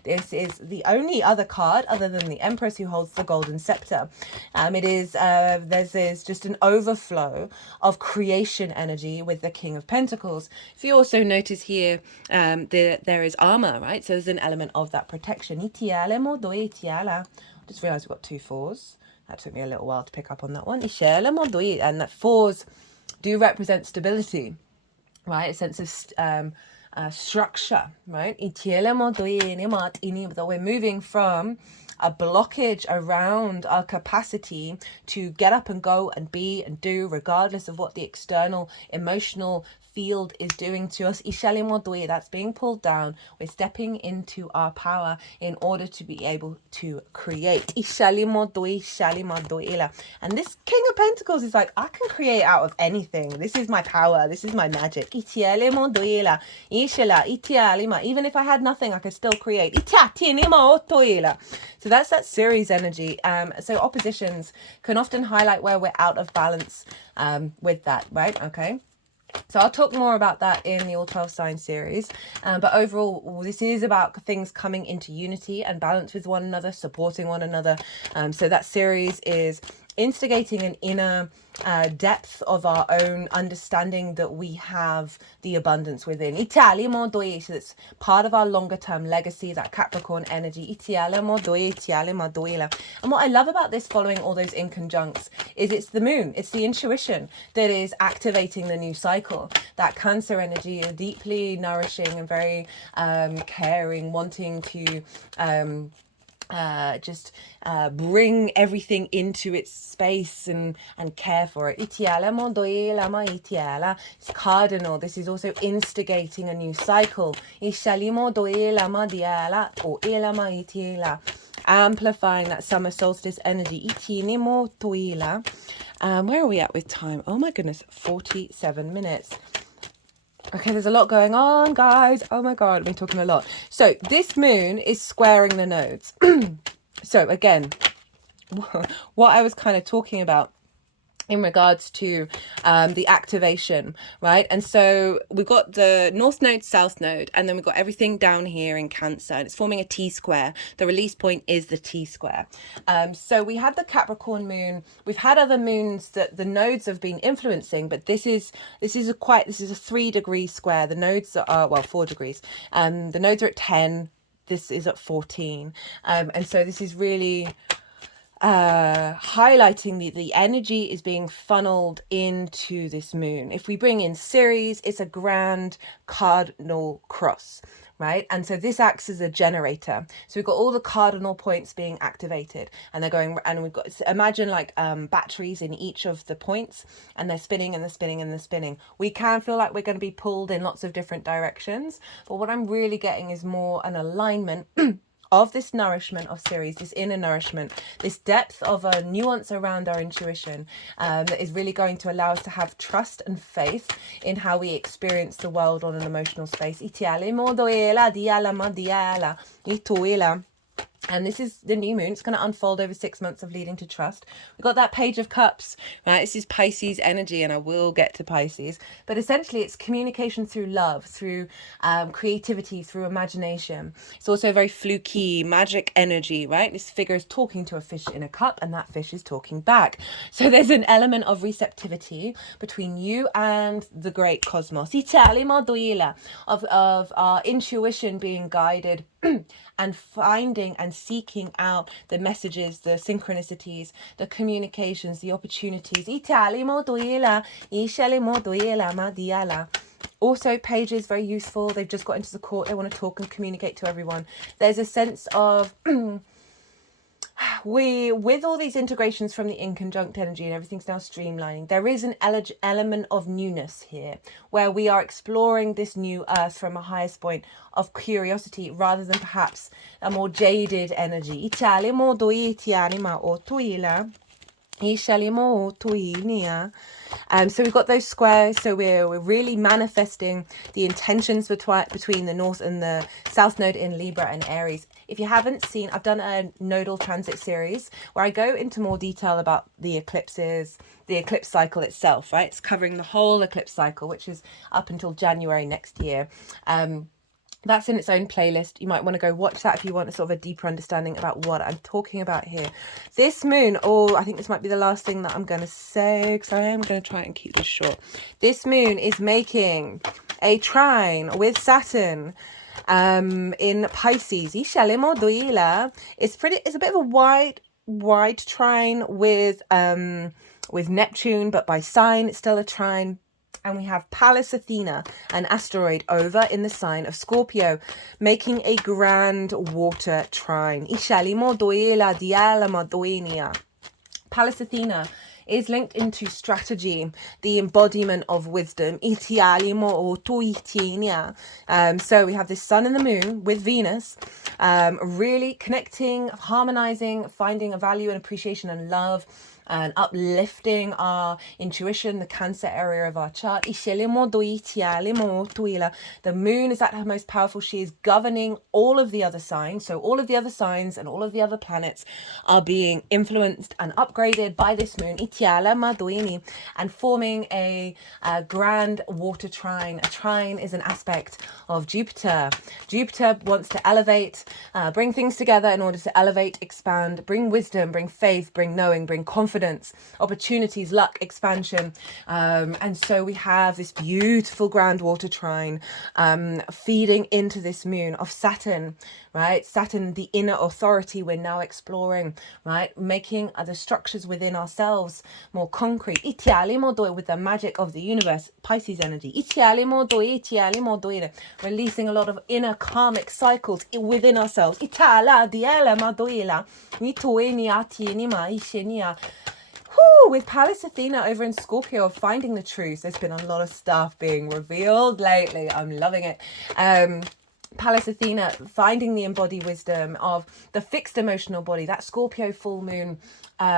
this is the only other card other than the Empress who holds the golden scepter. There's just an overflow of creation energy with the King of Pentacles. If you also notice here, there is armor, right? So there's an element of that protection. I just realized we've got 2 4s. That took me a little while to pick up on that one. And that 4s do represent stability, right? A sense of structure, right? We're moving from a blockage around our capacity to get up and go and be and do, regardless of what the external emotional field is doing to us. That's being pulled down. We're stepping into our power in order to be able to create. And this King of Pentacles is like, I can create out of anything. This is my power. This is my magic. Even if I had nothing, I could still create. So that's that Ceres energy. So oppositions can often highlight where we're out of balance with that, right? Okay. So I'll talk more about that in the All 12 Sign series. But overall, this is about things coming into unity and balance with one another, supporting one another. So that series is instigating an inner depth of our own understanding that we have the abundance within. So that's part of our longer term legacy, that Capricorn energy. And what I love about this, following all those inconjuncts, is it's the moon, it's the intuition that is activating the new cycle. That Cancer energy is deeply nourishing and very caring, wanting to bring everything into its space and care for it. It's cardinal. This is also instigating a new cycle. Amplifying that summer solstice energy. Where are we at with time? Oh my goodness, 47 minutes. Okay, there's a lot going on, guys. Oh my God, I've been talking a lot. So this moon is squaring the nodes. So again, what I was kind of talking about in regards to the activation, right? And so we've got the north node, south node, and then we've got everything down here in Cancer, and it's forming a T-square. The release point is the T-square. So we had the Capricorn moon. We've had other moons that the nodes have been influencing, but this is a 3-degree square. The nodes are 4 degrees. The nodes are at 10. This is at 14. And so this is really highlighting the energy is being funneled into this moon. If we bring in Ceres, it's a grand cardinal cross, right? And so this acts as a generator. So we've got all the cardinal points being activated, and they're going, and we've got, imagine like batteries in each of the points, and they're spinning and they're spinning and they're spinning. We can feel like we're going to be pulled in lots of different directions, but what I'm really getting is more an alignment of this nourishment of Ceres, this inner nourishment, this depth of a nuance around our intuition that is really going to allow us to have trust and faith in how we experience the world on an emotional space. And this is the new moon. It's going to unfold over 6 months of leading to trust. We've got that Page of Cups, right? This is Pisces energy, and I will get to Pisces. But essentially, it's communication through love, through creativity, through imagination. It's also very fluky, magic energy, right? This figure is talking to a fish in a cup, and that fish is talking back. So there's an element of receptivity between you and the great cosmos. Of our intuition being guided and finding and seeking out the messages, the synchronicities, the communications, the opportunities. Also, pages very useful. They've just got into the court. They want to talk and communicate to everyone. There's a sense of with all these integrations from the inconjunct energy and everything's now streamlining, there is an element of newness here, where we are exploring this new earth from a highest point of curiosity rather than perhaps a more jaded energy. So we've got those squares, so we're really manifesting the intentions between the North and the South Node in Libra and Aries. If you haven't seen, I've done a nodal transit series where I go into more detail about the eclipses, the eclipse cycle itself, right? It's covering the whole eclipse cycle, which is up until January next year. That's in its own playlist. You might want to go watch that if you want a sort of a deeper understanding about what I'm talking about here. This moon, I think this might be the last thing that I'm going to say, because I am going to try and keep this short. This moon is making a trine with Saturn in Pisces. It's a bit of a wide trine with Neptune, but by sign it's still a trine. And we have Pallas Athena, an asteroid, over in the sign of Scorpio, making a grand water trine. Pallas Athena is linked into strategy, the embodiment of wisdom. So we have this sun and the moon with Venus, really connecting, harmonizing, finding a value and appreciation and love, and uplifting our intuition, the Cancer area of our chart. The moon is at her most powerful. She is governing all of the other signs. So all of the other signs and all of the other planets are being influenced and upgraded by this moon, and forming a grand water trine. A trine is an aspect of Jupiter. Jupiter wants to elevate, bring things together in order to elevate, expand, bring wisdom, bring faith, bring knowing, bring confidence, opportunities, luck, expansion. And so we have this beautiful grand water trine feeding into this moon of Saturn, right? Saturn, the inner authority we're now exploring, right? Making the structures within ourselves more concrete. With the magic of the universe, Pisces energy. Releasing a lot of inner karmic cycles within ourselves. With Pallas Athena over in Scorpio, finding the truth. There's been a lot of stuff being revealed lately. I'm loving it. Pallas Athena, finding the embodied wisdom of the fixed emotional body. That Scorpio full moon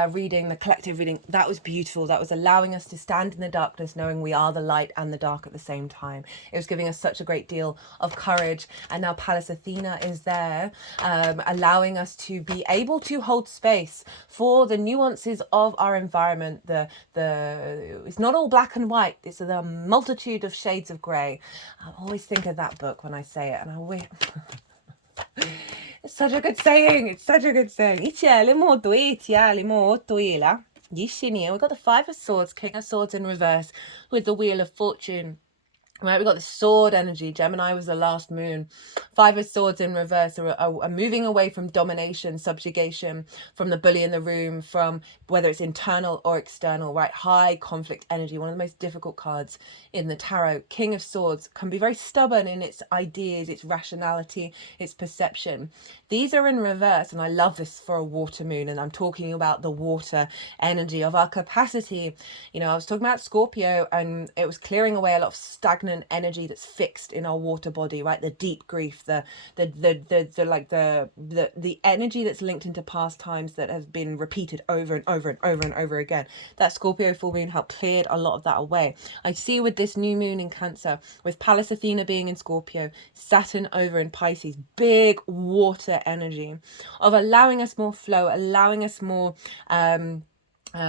reading, the collective reading, that was beautiful. That was allowing us to stand in the darkness, knowing we are the light and the dark at the same time. It was giving us such a great deal of courage. And now Pallas Athena is there, allowing us to be able to hold space for the nuances of our environment. It's not all black and white. It's the multitude of shades of grey. I always think of that book when I say it, and I wish. It's such a good saying. It's such a good saying. We've got the Five of Swords, King of Swords in reverse with the Wheel of Fortune. Right, we got the sword energy. Gemini was the last moon. Five of Swords in reverse are moving away from domination, subjugation, from the bully in the room, from whether it's internal or external, right? High conflict energy, one of the most difficult cards in the tarot. King of Swords can be very stubborn in its ideas, its rationality, its perception. These are in reverse, and I love this for a water moon, and I'm talking about the water energy of our capacity. I was talking about Scorpio, and it was clearing away a lot of stagnant stagnant energy that's fixed in our water body, right? The deep grief, the energy that's linked into past times that has been repeated over and over and over and over again. That Scorpio full moon helped cleared a lot of that away. I see with this new moon in Cancer, with Pallas Athena being in Scorpio, Saturn over in Pisces, big water energy of allowing us more flow, allowing us more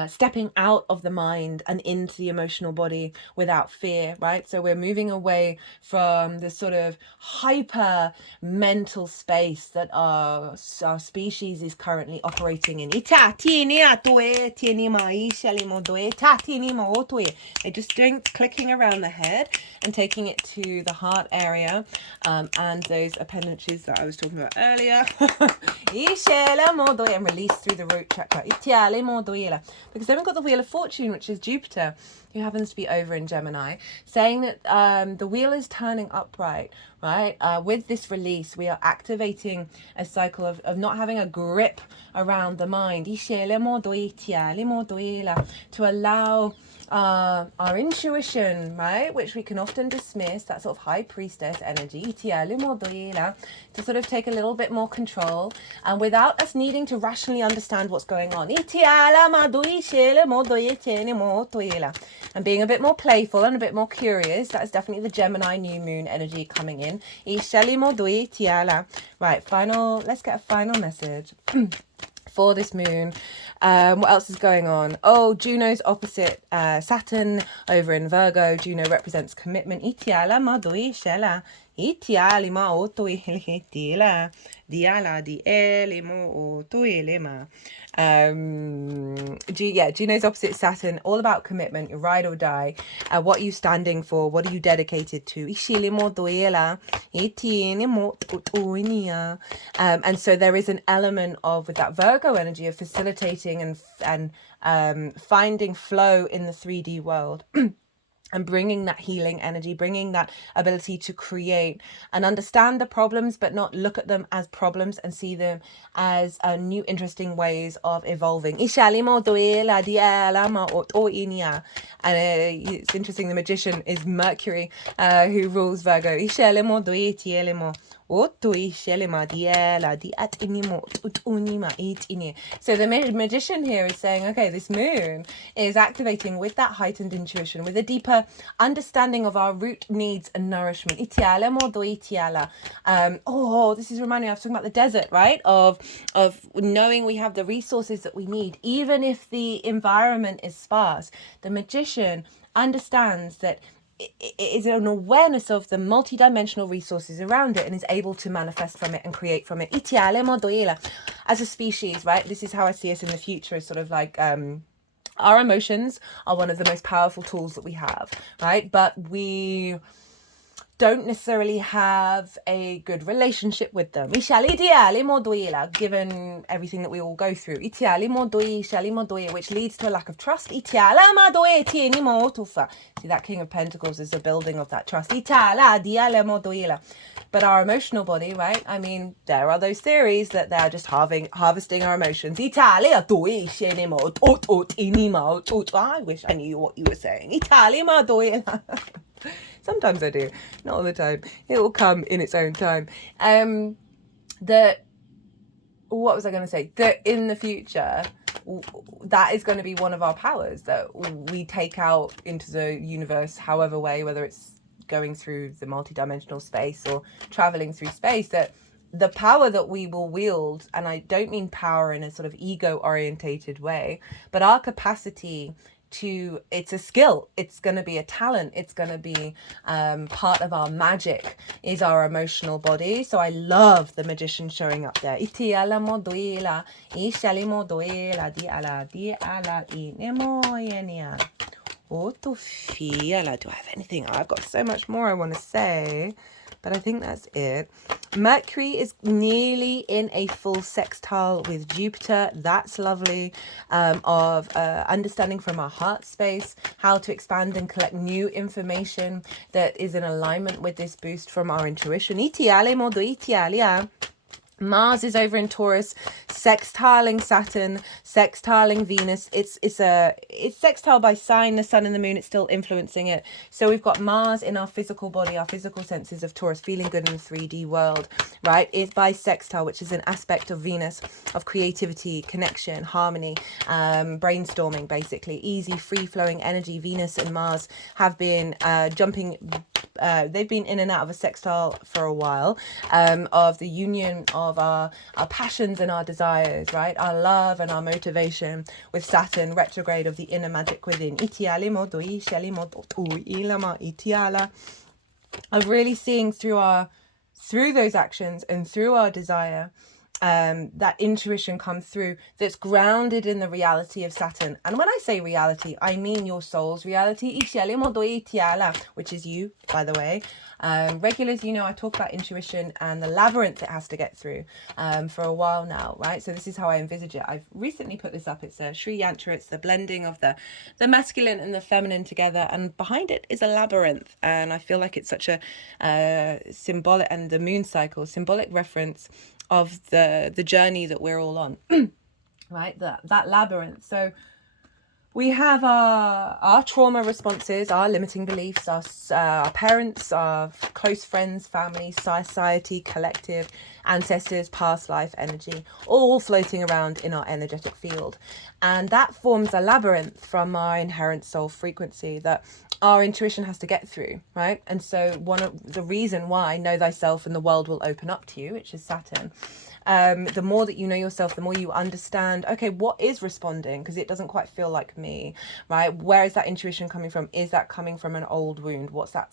stepping out of the mind and into the emotional body without fear, right? So we're moving away from the sort of hyper mental space that our species is currently operating in. They're just doing clicking around the head and taking it to the heart area, and those appendages that I was talking about earlier. And release through the root chakra. Because then we've got the Wheel of Fortune, which is Jupiter, who happens to be over in Gemini, saying that the wheel is turning upright, right? With this release, we are activating a cycle of not having a grip around the mind, to allow our intuition, right, which we can often dismiss, that sort of high priestess energy, to sort of take a little bit more control, and without us needing to rationally understand what's going on, and being a bit more playful and a bit more curious. That is definitely the Gemini new moon energy coming in. Right, let's get a final message for this moon. What else is going on? Oh, Juno's opposite Saturn over in Virgo. Juno represents commitment. Juno's opposite Saturn, all about commitment, your ride or die. What are you standing for? What are you dedicated to? And so there is an element of, with that Virgo energy, of facilitating and finding flow in the 3D world. And bringing that healing energy, bringing that ability to create and understand the problems, but not look at them as problems and see them as new, interesting ways of evolving. And it's interesting, the magician is Mercury, who rules Virgo. So the magician here is saying, okay, this moon is activating with that heightened intuition, with a deeper understanding of our root needs and nourishment. This is reminding me, I was talking about the desert, right? Of knowing we have the resources that we need, even if the environment is sparse. The magician understands that it is an awareness of the multidimensional resources around it and is able to manifest from it and create from it. As a species, right? This is how I see us in the future, as sort of like our emotions are one of the most powerful tools that we have, right? But we don't necessarily have a good relationship with them, given everything that we all go through, which leads to a lack of trust. See, that King of Pentacles is a building of that trust. But our emotional body, right? I mean, there are those theories that they're just harvesting our emotions. I wish I knew what you were saying. Sometimes I do, not all the time. It will come in its own time. What was I going to say? That in the future, that is going to be one of our powers that we take out into the universe, however way, whether it's going through the multidimensional space or traveling through space, that the power that we will wield, and I don't mean power in a sort of ego-orientated way, but our capacity to, it's a skill, it's going to be a talent, it's going to be part of our magic, is our emotional body. So I love the magician showing up there. Do I have anything? I've got so much more I want to say, but I think that's it. Mercury is nearly in a full sextile with Jupiter. That's lovely. Of understanding from our heart space how to expand and collect new information that is in alignment with this boost from our intuition. Mars is over in Taurus, sextiling Saturn, sextiling Venus. It's sextile by sign, the sun and the moon. It's still influencing it. So we've got Mars in our physical body, our physical senses of Taurus, feeling good in the 3D world, right? It's by sextile, which is an aspect of Venus, of creativity, connection, harmony, brainstorming, basically. Easy, free-flowing energy. Venus and Mars have been they've been in and out of a sextile for a while, of the union of our passions and our desires, right? Our love and our motivation, with Saturn retrograde of the inner magic within. Of really seeing through those actions and through our desire, that intuition comes through, that's grounded in the reality of Saturn. And when I say reality, I mean your soul's reality, which is you, by the way. Regulars, you know, I talk about intuition and the labyrinth it has to get through for a while now, right? So this is how I envisage it. I've recently put this up. It's a Sri Yantra. It's the blending of the masculine and the feminine together, and behind it is a labyrinth. And I feel like it's such a symbolic, and the moon cycle, symbolic reference of the journey that we're all on, right? That labyrinth. So we have our trauma responses, our limiting beliefs, our parents, our close friends, family, society, collective, ancestors, past life energy, all floating around in our energetic field. And that forms a labyrinth from our inherent soul frequency that our intuition has to get through, right? And so one of the reason why know thyself and the world will open up to you, which is Saturn, the more that you know yourself, the more you understand, okay, what is responding? Because it doesn't quite feel like me, right? Where is that intuition coming from? Is that coming from an old wound? What's that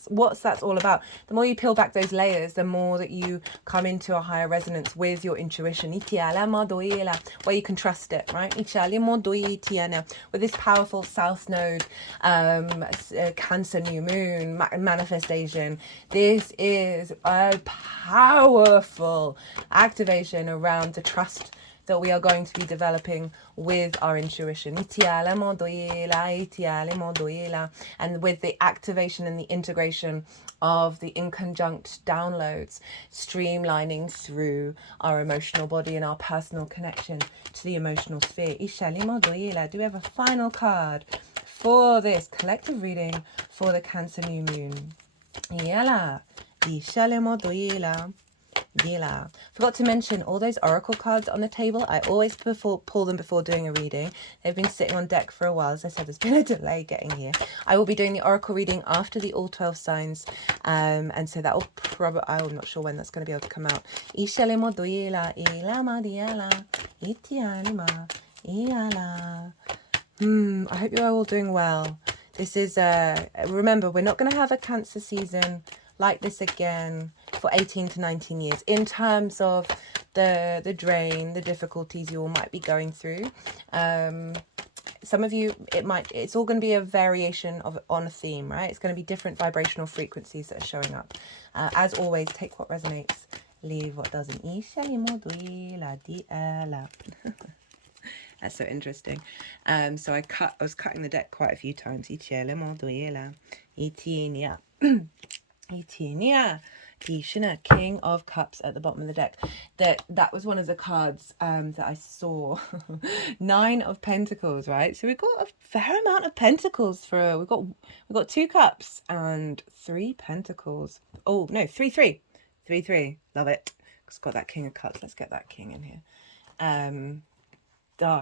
all about? The more you peel back those layers, the more that you come into a higher resonance with your intuition, where you can trust it, right? With this powerful South Node, Cancer new moon manifestation, this is a powerful activation around the trust that we are going to be developing with our intuition, and with the activation and the integration of the inconjunct downloads, streamlining through our emotional body and our personal connection to the emotional sphere. Do we have a final card for this collective reading for the Cancer new moon? Forgot to mention all those oracle cards on the table. I always pull them before doing a reading. They've been sitting on deck for a while. As I said, there's been a delay getting here. I will be doing the oracle reading after the all 12 signs, and so that will probably, I'm not sure when that's going to be able to come out. I hope you are all doing well. This is remember, we're not going to have a Cancer season like this again for 18 to 19 years in terms of the drain, the difficulties you all might be going through. Some of you, it's all going to be a variation on a theme, right? It's going to be different vibrational frequencies that are showing up. As always, take what resonates, leave what doesn't. That's so interesting. So I was cutting the deck quite a few times. King of Cups at the bottom of the deck. That was one of the cards that I saw. 9 of Pentacles, right? So we've got a fair amount of Pentacles we've got 2 Cups and 3 Pentacles. Oh no, 3. Love it. It's got that King of Cups. Let's get that King in here.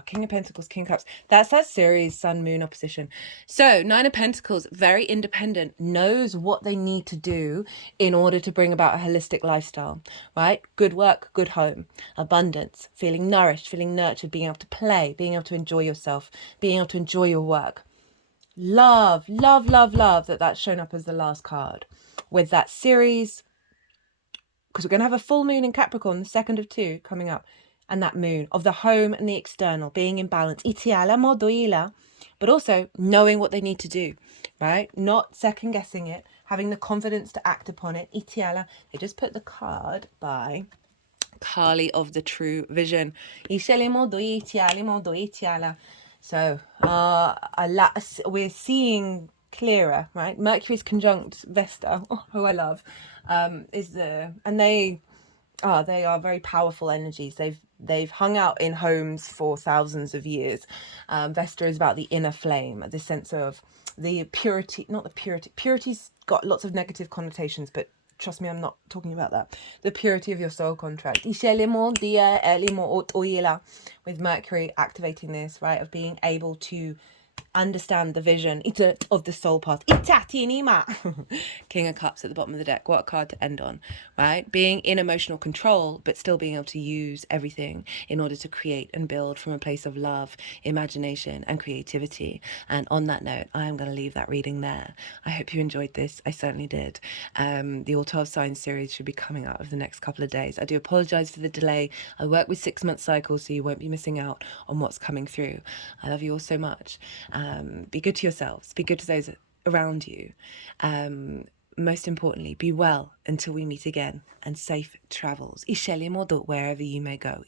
King of Pentacles, King of Cups. That's that series, Sun, Moon opposition. So 9 of Pentacles, very independent, knows what they need to do in order to bring about a holistic lifestyle, right? Good work, good home, abundance, feeling nourished, feeling nurtured, being able to play, being able to enjoy yourself, being able to enjoy your work. Love that's shown up as the last card with that series, because we're going to have a full moon in Capricorn, the 2nd of 2 coming up. And that moon of the home and the external being in balance, but also knowing what they need to do, right? Not second guessing it, having the confidence to act upon it. They just put the card by Kali of the True Vision. So we're seeing clearer, right? Mercury's conjunct Vesta, who I love, They are very powerful energies. They've hung out in homes for thousands of years. Vesta is about the inner flame, the sense of the purity, not the purity. Purity's got lots of negative connotations, but trust me, I'm not talking about that. The purity of your soul contract. With Mercury activating this, right, of being able to understand the vision of the soul path. King of Cups at the bottom of the deck. What a card to end on, right? Being in emotional control, but still being able to use everything in order to create and build from a place of love, imagination, and creativity. And on that note, I'm going to leave that reading there. I hope you enjoyed this. I certainly did. The All 12 Signs series should be coming out over the next couple of days. I do apologize for the delay. I work with 6-month cycles, so you won't be missing out on what's coming through. I love you all so much. Be good to yourselves. Be good to those around you. Most importantly, be well until we meet again, and safe travels. Wherever you may go.